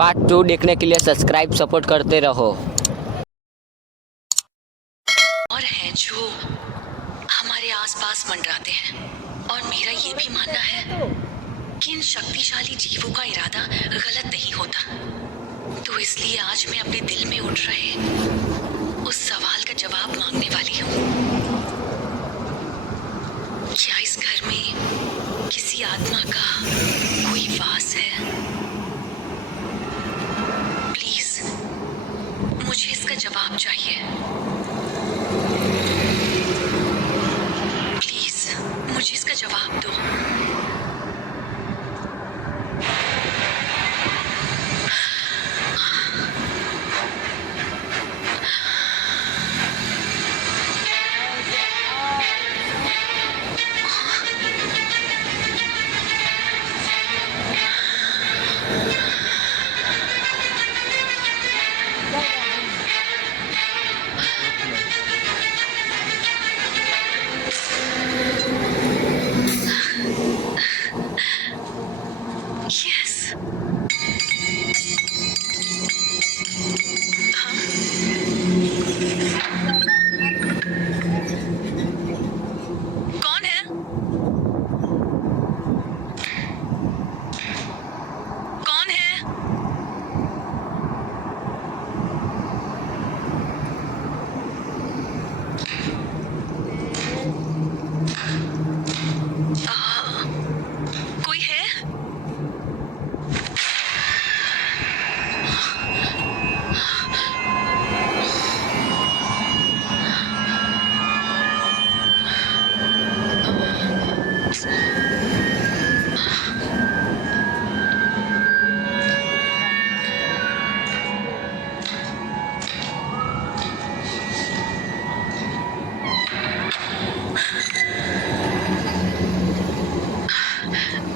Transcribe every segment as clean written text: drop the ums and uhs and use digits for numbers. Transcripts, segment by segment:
Part 2 देखने के लिए सब्सक्राइब सपोर्ट करते रहो। और हैं जो हमारे आसपास मंडराते हैं, और मेरा ये भी मानना है कि इन शक्तिशाली जीवों का इरादा गलत नहीं होता। तो इसलिए आज मैं अपने दिल में उठ रहे उस सवाल का जवाब मांगने वाली हूँ। क्या इस घर में किसी आत्मा का कोई वास है? प्लीज मुझे इसका जवाब चाहिए। प्लीज मुझे इसका जवाब दो। Yes. कौन है? कौन है? कोई है?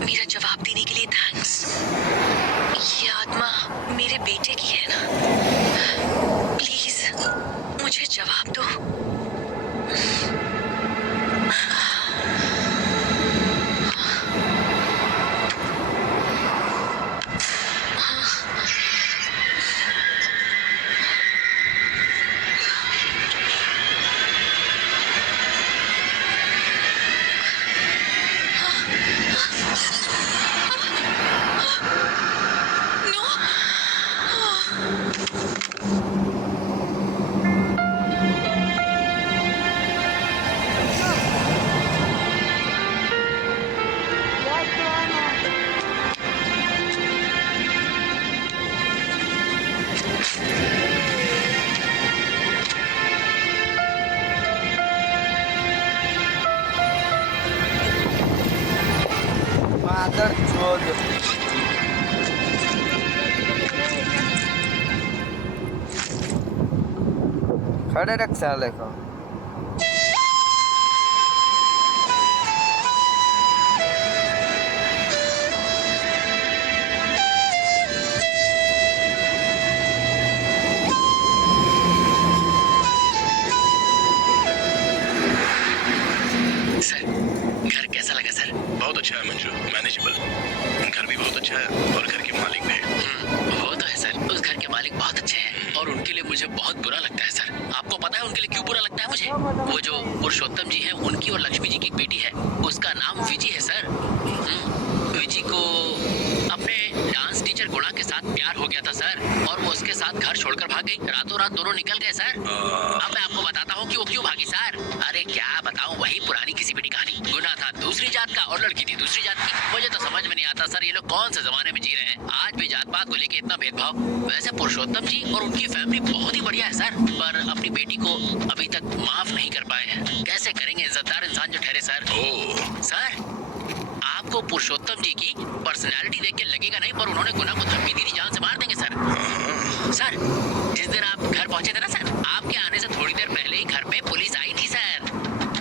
मेरा जवाब देने के लिए थैंक्स। ये आत्मा मेरे बेटे की है ना? प्लीज मुझे जवाब दो। खड़े रख साले को। सर, घर कैसा लगा सर? बहुत अच्छा है मंजू, मैनेजेबल। घर भी बहुत अच्छा है और घर के मालिक भी। वो तो है सर, उस घर के मालिक बहुत अच्छे हैं और उनके लिए मुझे बहुत बुरा लगता है सर। आपको पता है उनके लिए क्यों बुरा लगता है मुझे? वो जो पुरुषोत्तम जी हैं, उनकी और लक्ष्मी जी की एक बेटी है, उसका नाम विजी है सर। विजी को अपने डांस टीचर गुणा के साथ प्यार हो गया था सर, और वो उसके साथ घर छोड़कर भाग गई। रातों रात दोनों निकल गए सर। अब मैं आपको बताता हूँ कि वो क्यों भागी सर। अरे क्या बताऊँ, वही पुरानी किसी बेटी कहानी। गुना था दूसरी जात का और लड़की थी दूसरी जात की। मुझे तो समझ में नहीं आता सर, ये लोग कौन से जमाने में जी रहे हैं। आज भी जात पात को लेके इतना भेदभाव। वैसे पुरुषोत्तम जी और उनकी फैमिली बहुत ही बढ़िया है सर, पर अपनी बेटी को अभी तक माफ नहीं कर पाए हैं। कैसे करेंगे इज्जतदार इंसान जो ठहरे सर। सर, आपको पुरुषोत्तम जी की पर्सनैलिटी देख के लगेगा नहीं, पर उन्होंने गुना को धमकी दी थी, जान से मार देंगे सर। सर, जिस दिन आप घर पहुंचे थे ना सर, आपके आने से थोड़ी देर पहले ही घर पे पुलिस आई थी सर।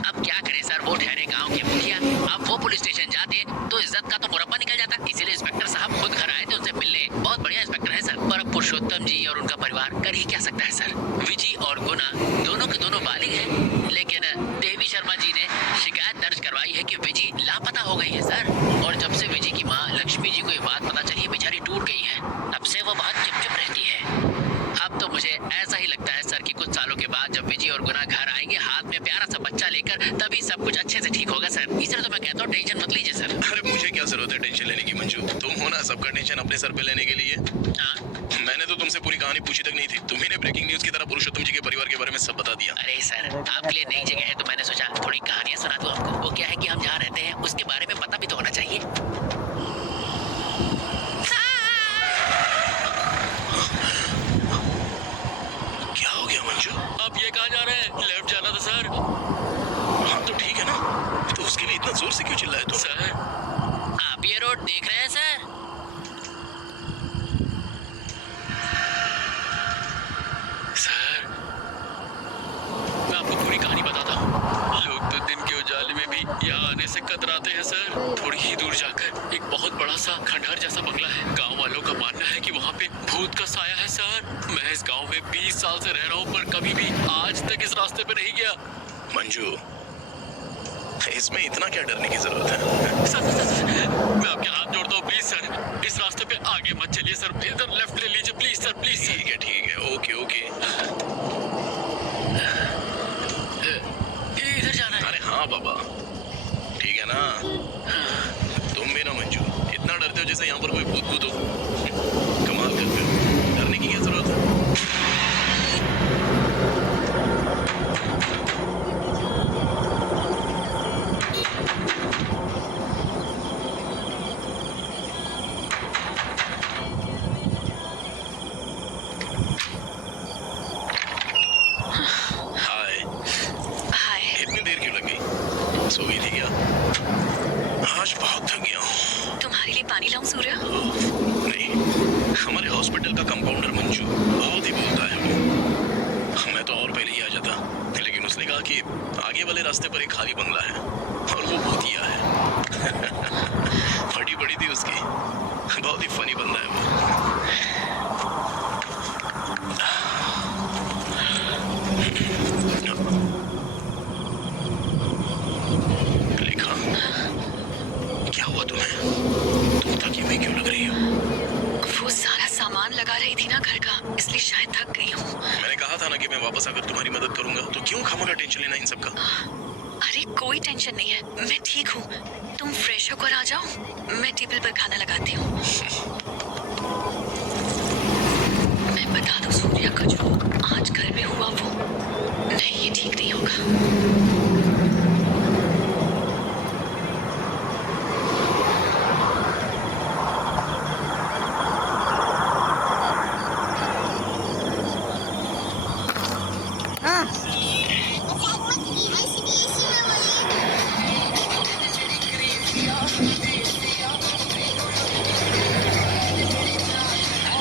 अब क्या करें सर, वो ठहरे गांव के मुखिया। अब वो पुलिस स्टेशन जाते तो इज्जत का तो मुरब्बा निकल जाता, इसीलिए इंस्पेक्टर साहब खुद घर आए थे उनसे मिलने। बहुत बढ़िया इंस्पेक्टर है सर। पर अब पुरुषोत्तम जी और उनका परिवार कर ही क्या सकता है सर। विजी और गुना दोनों के दोनों बालिग हैं, लेकिन देवी शर्मा जी ने शिकायत दर्ज करवाई है कि विजी लापता हो गई है सर। और जब से विजी की माँ लक्ष्मी जी को ये बात पता चली, बेचारी टूट गई है। तब से वो बहुत अपने सर पे लेने के लिए? हाँ? मैंने तो तुमसे पूरी कहानी पूछी तक नहीं थी, तुम्ही ने ब्रेकिंग न्यूज की तरह पुरुषोत्तम जी के परिवार के बारे में सब बता दिया। अरे सर, आपके लिए नई जगह है तो मैंने सोचा थोड़ी कहानियां सुना दूं आपको। वो क्या है कि हम जहाँ रहते हैं उसके बारे में पता भी तो होना चाहिए। क्या हो गया मंजू? आप ये कहाँ जा रहे हैं? लेफ्ट जाना था सर। हाँ तो ठीक है ना, तो उसके लिए इतना जोर से क्यों चिल्लाए तुम? सर, आप ये रोड देख रहे हैं सर? सर, मैं आपको पूरी कहानी बताता हूँ। लोग तो दिन के उजाले में भी यहाँ आने से कतराते हैं सर। थोड़ी ही दूर जाकर एक बहुत बड़ा सा खंडहर जैसा बंगला है। गांव वालों का मानना है कि वहाँ पे भूत का साया है सर। मैं इस गांव में 20 साल से रह रहा हूँ पर कभी भी आज तक इस रास्ते पे नहीं गया। मंजू, इसमें इतना क्या डरने की जरूरत है? सर, मैं आपके हाथ जोड़ता हूँ प्लीज सर। इस रास्ते पे आगे मत चलिए सर, इधर लेफ्ट ले लीजिए प्लीज सर, प्लीज सर। ठीक है, ओके ओके। इधर जाना है। अरे हाँ बाबा, ठीक है ना? तुम भी ना मंजू, इतना डरते हो जैसे यहाँ पर कोई भूत भूत हो। कमाल करते हो, डरने की क्या जरूरत है? हाय। हाय। इतनी देर क्यों लगी? सो गई थी क्या? आज बहुत थक गया हूँ। तुम्हारे लिए पानी लाऊं सूर्या? नहीं, हमारे हॉस्पिटल का कंपाउंडर मंजू बहुत ही बोलता है वो। मैं तो और पहले ही आ जाता, लेकिन उसने कहा कि आगे वाले रास्ते पर एक खाली बंगला है और वो भूतिया है। फटी पड़ी थी उसकी, बहुत ही फनी बंदा है वो। लेखा, क्या हुआ तुम्हें? तुम थकी हुई क्यों लग रही हो? वो सारा सामान लगा रही थी ना घर का, इसलिए शायद थक गई हूँ। मैंने कहा था ना कि मैं वापस आकर तुम्हारी मदद करूंगा, तो क्यों खामोगा टेंशन लेना इन सब का? अरे कोई टेंशन नहीं है, मैं ठीक हूँ। तुम फ्रेश होकर आ जाओ, मैं टेबल पर खाना लगाती हूँ। मैं बता दूँ सूर्या का जो आज घर में हुआ वो नहीं, ये ठीक नहीं होगा।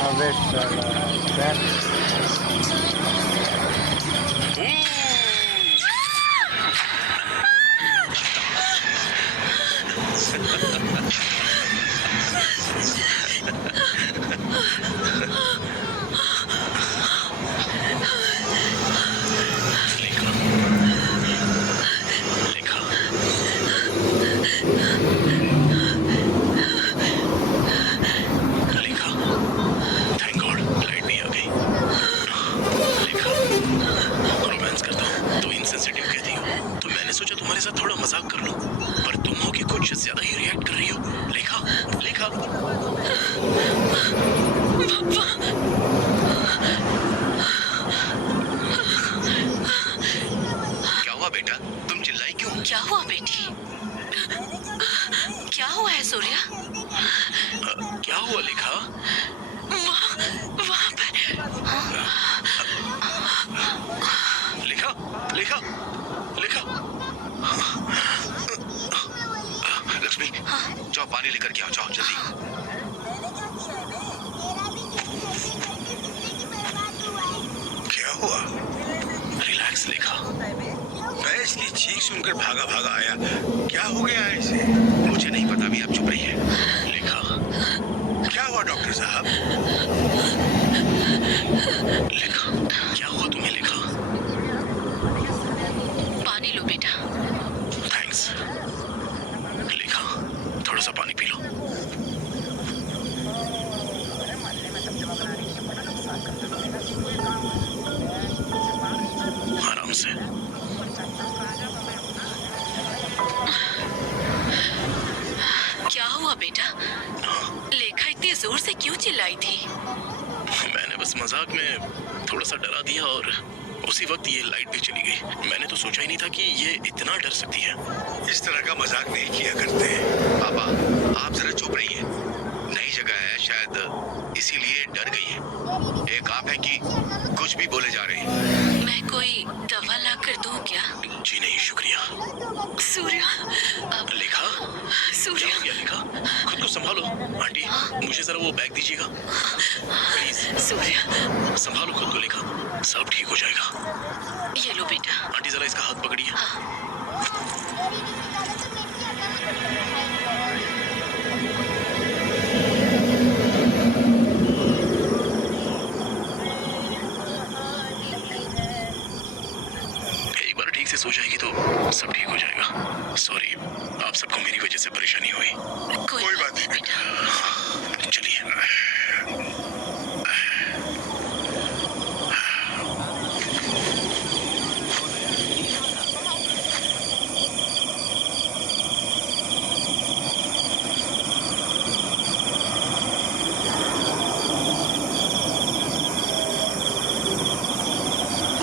अबे साला, बैठ। मजाक कर लूं, पर तुम हो कि कुछ ज्यादा ही रिएक्ट कर रही हो। लेखा, लेखा, क्या हुआ बेटा? तुम चिल्लाई क्यों? क्या हुआ बेटी? क्या हुआ है सूर्या? क्या हुआ लेखा? वहाँ पर लेखा, लेखा, लेखा। लक्ष्मी, जाओ पानी लेकर के आओ, जाओ जल्दी। क्या हुआ? रिलैक्स लेखा। मैं इसकी चीख सुनकर भागा भागा आया। क्या हो गया है इसे? मुझे नहीं पता, अभी आप चुप रहिए। लेखा, क्या हुआ डॉक्टर साहब? लेखा, क्या हुआ तुम्हें लेखा? पानी लो बेटा। थैंक्स। लेखा, थोड़ा सा पानी पी लो। आराम से। क्या हुआ बेटा? लेखा इतनी जोर से क्यों चिल्लाई थी? मैंने बस मजाक में थोड़ा सा डरा दिया और उसी वक्त ये लाइट भी चली गई। मैंने तो सोचा ही नहीं था कि ये इतना डर सकती है। इस तरह का मजाक नहीं किया करते। पापा, आप जरा चुप रहिए। नई जगह है, शायद इसीलिए डर गई है। एक आप है कि कुछ भी बोले जा रहे हैं। मैं कोई दवा ला कर दूं क्या? जी नहीं, शुक्रिया। सूर्या, अब लेखा, क्या सूर्या, हो गया लेखा? खुद को संभालो। आंटी, मुझे जरा वो बैग दीजिएगा प्लीज। सूर्या, संभालो खुद को लेखा, सब ठीक हो जाएगा। ये लो बेटा। आंटी जरा इसका हाथ पकड़िए। एक बार ठीक से सो जाएगी तो सब ठीक हो जाएगा। सॉरी, आप सबको मेरी वजह से परेशानी हुई। कोई बात नहीं बेटा। चलिए।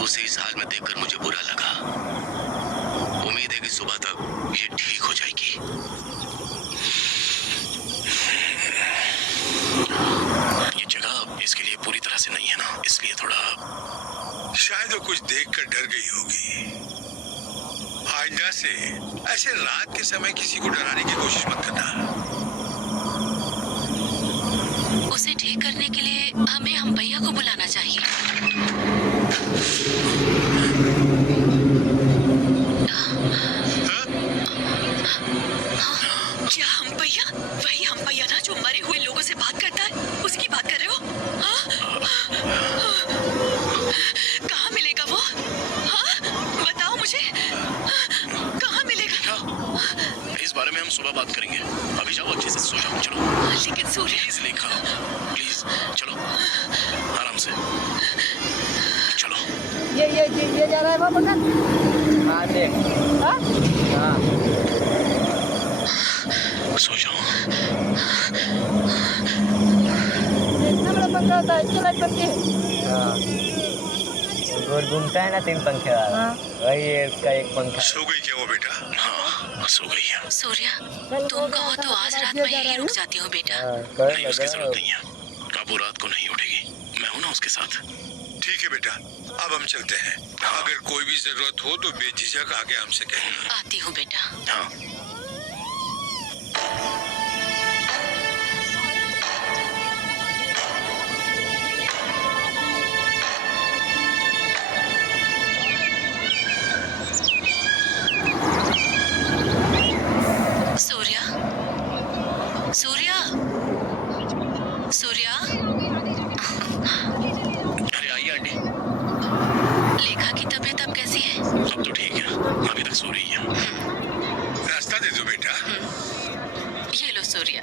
उसे इस हाल में देखकर मुझे बुरा लगा। उम्मीद है कि सुबह तक ये ठीक हो जाएगी। ये जगह इसके लिए पूरी तरह से नहीं है ना, इसलिए थोड़ा। शायद वो कुछ देखकर डर गई होगी। आइंदा से ऐसे रात के समय किसी को डराने की कोशिश मत करना। उसे ठीक करने के लिए हमें हम भैया को बुलाना चाहिए। क्या हम भैया? वही हम भैया ना जो मरे हुए लोगों से बात करता है, उसकी बात कर रहे हो? कहाँ मिलेगा वो? हाँ, बताओ मुझे, कहाँ मिलेगा? इस बारे में हम सुबह बात करेंगे। अभी जाओ, अच्छे से सो जाओ। चलो लेकिन सूर्य, प्लीज लेखा, प्लीज चलो आराम से। चलो। ये जा रहा है वो पकड़। हाँ देख। हाँ सो जाओ। इतना बड़ा पंखा होता है, इसकी लाइट बनती है। हाँ, गोल घूमता है ना 3 पंखे वाला। वही है उसका एक पंखा। सो गई क्या वो बेटा? हाँ, सो गई है। सूर्या, तुम कहो तो आज रात मैं यही रुक जाती हूँ बेटा। नहीं, उसकी जरूरत नहीं है। अब वो रात को नहीं उठेगी, मैं हूं ना उसके साथ। ठीक है बेटा, अब हम चलते हैं। अगर कोई भी जरूरत हो तो बेझिझक आके हमसे कहना। आती हूँ बेटा। हाँ। सूर्या, सूर्या, सूर्या, अरे आइए आंटी। लेखा की तबीयत अब कैसी है? अब तो ठीक है, अभी तक सो रही है। रास्ता दे दो बेटा। ये लो सूर्या,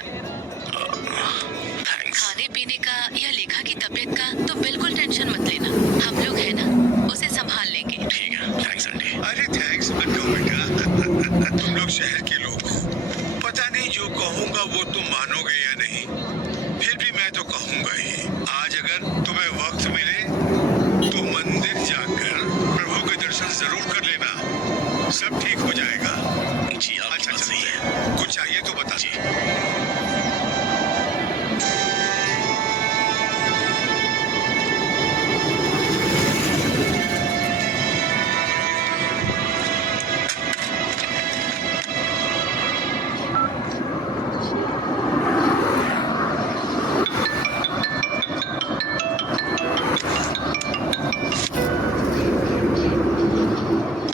थैंक्स। खाने पीने का या लेखा की तबीयत का तो बिल्कुल टेंशन मत लेना, हम लोग हैं ना, उसे संभाल लेंगे। ठीक है, थैंक्स आंटी। अरे थैंक्स मत कहो बेटा। तुम लोग शहर के लोग हो, पता नहीं जो कहूँगा वो तुम मानोगे या नहीं, फिर भी मैं तो कहूँगा ही। आज अगर तुम्हें वक्त मिले तो मंदिर जाकर प्रभु के दर्शन जरूर कर लेना, सब ठीक हो जाएगा। जी आप अच्छा बात सही चलते है। हैं, कुछ चाहिए तो बता। जी।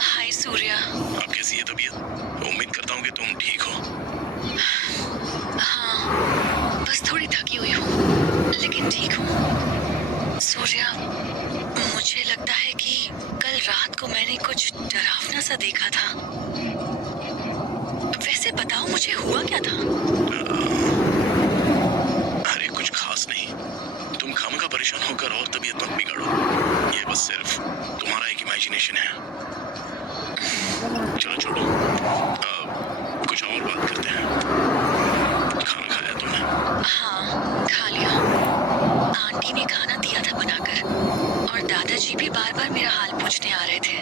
हाय सूर्या। आप कैसी है तबीयत? उम्मीद करता हूँ कि तुम ठीक हो। हाँ, बस थोड़ी थकी हुई हूँ, लेकिन ठीक हूँ। सूर्या, मुझे लगता है कि कल रात को मैंने कुछ डरावना सा देखा था। वैसे बताओ मुझे हुआ क्या था? अरे कुछ खास नहीं, तुम खामखा परेशान होकर और तबीयत मत बिगाड़ो। ये बस सिर्फ तुम्हारा एक इमेजिनेशन है। चलो छोड़ो, कुछ और बात करते हैं। खाना खाया तुमने? हाँ, खा लिया। आंटी ने खाना दिया था बनाकर, और दादाजी भी बार बार मेरा हाल पूछने आ रहे थे।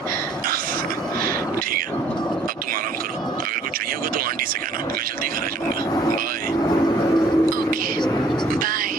ठीक है, अब तुम आराम करो। अगर कुछ चाहिए होगा तो आंटी से कहना, मैं जल्दी घर आ जाऊंगा। बाय। Okay, bye.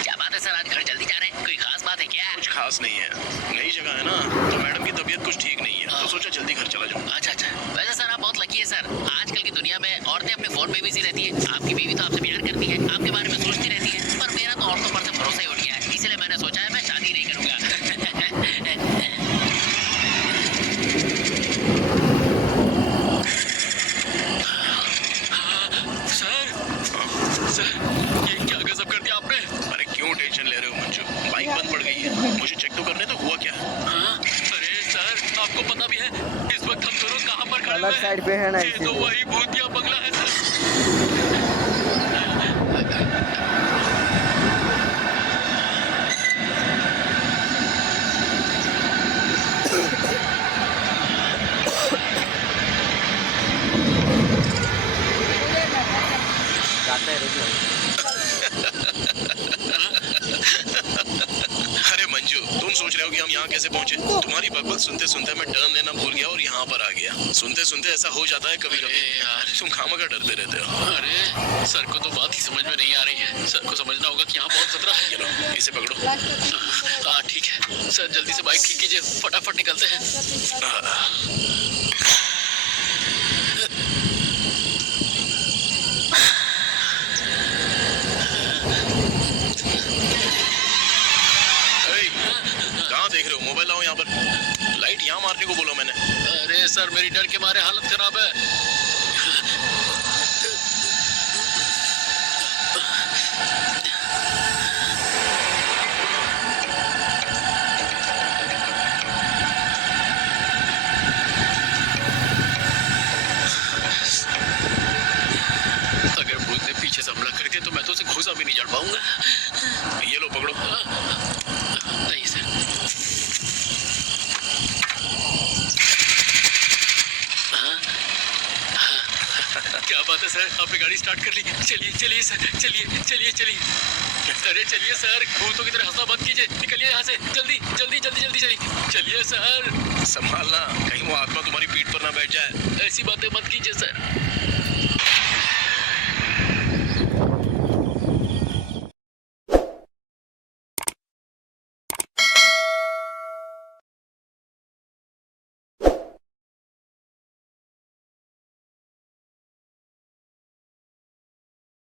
क्या बात है सर, आज घर जल्दी जा रहे हैं? कोई खास बात है क्या? कुछ खास नहीं है, नई जगह है ना, तो मैडम की तबीयत कुछ ठीक नहीं है, तो सोचा जल्दी घर चला जाऊं। अच्छा अच्छा, वैसे सर आप बहुत लकी है सर। आजकल की दुनिया में औरतें अपने फोन में बिजी रहती है। आपकी बीवी तो आपसे प्यार करती है, आपके बारे में सोचती रहती है, पर मेरा तो औरतों पर से भरोसा ही उठ गया है। इसलिए मैंने सोचा है मैं शादी नहीं करूंगा। सर, ये क्या गजब कर दिया आपने? अरे क्यों टेंशन ले रहे हो मंजू? बाइक बंद पड़ गई है, मुझे चेक तो करने तो हुआ क्या। हाँ? अरे सर, आपको पता भी है इस वक्त हम दोनों कहाँ पर खड़े अलग हुए हैं? साइड पे है ना, ये तो इसीलिए। वही भूतिया बंगला है सर। जाते हैं, रुक जाओ। अरे मंजू, तुम सोच रहे हो कि हम यहाँ कैसे पहुँचे? तुम्हारी बकबक सुनते सुनते मैं टर्न लेना भूल गया और यहाँ पर आ गया। सुनते सुनते ऐसा हो जाता है कभी कभी यार, तुम खामखा डरते रहते हो। अरे सर को तो बात ही समझ में नहीं आ रही है। सर को समझना होगा कि यहाँ बहुत खतरा है। चलो इसे पकड़ो। हाँ ठीक है सर, जल्दी से बाइक ठीक कीजिए, फटाफट निकलते हैं। ए, कहाँ देख रहे हो? मोबाइल लाओ यहाँ पर। लाइट यहाँ मारने को बोला मैंने। अरे सर, मेरी डर के मारे हालत खराब है। अगर भूत ने पीछे से हमला कर दिया तो मैं तो उसे घुसा भी नहीं चढ़ पाऊंगा। ये लो पकड़ो। नहीं सर। हाँ? हाँ। क्या बात है सर, आपने गाड़ी स्टार्ट कर ली। चलिए चलिए सर, चलिए चलिए चलिए। अरे चलिए सर, भूतों की तरह हंसना बंद कीजिए। निकलिए यहाँ से, जल्दी जल्दी जल्दी जल्दी चलिए। चलिए सर। संभालना, कहीं वो आत्मा तुम्हारी पीठ पर ना बैठ जाए। ऐसी बातें मत कीजिए सर।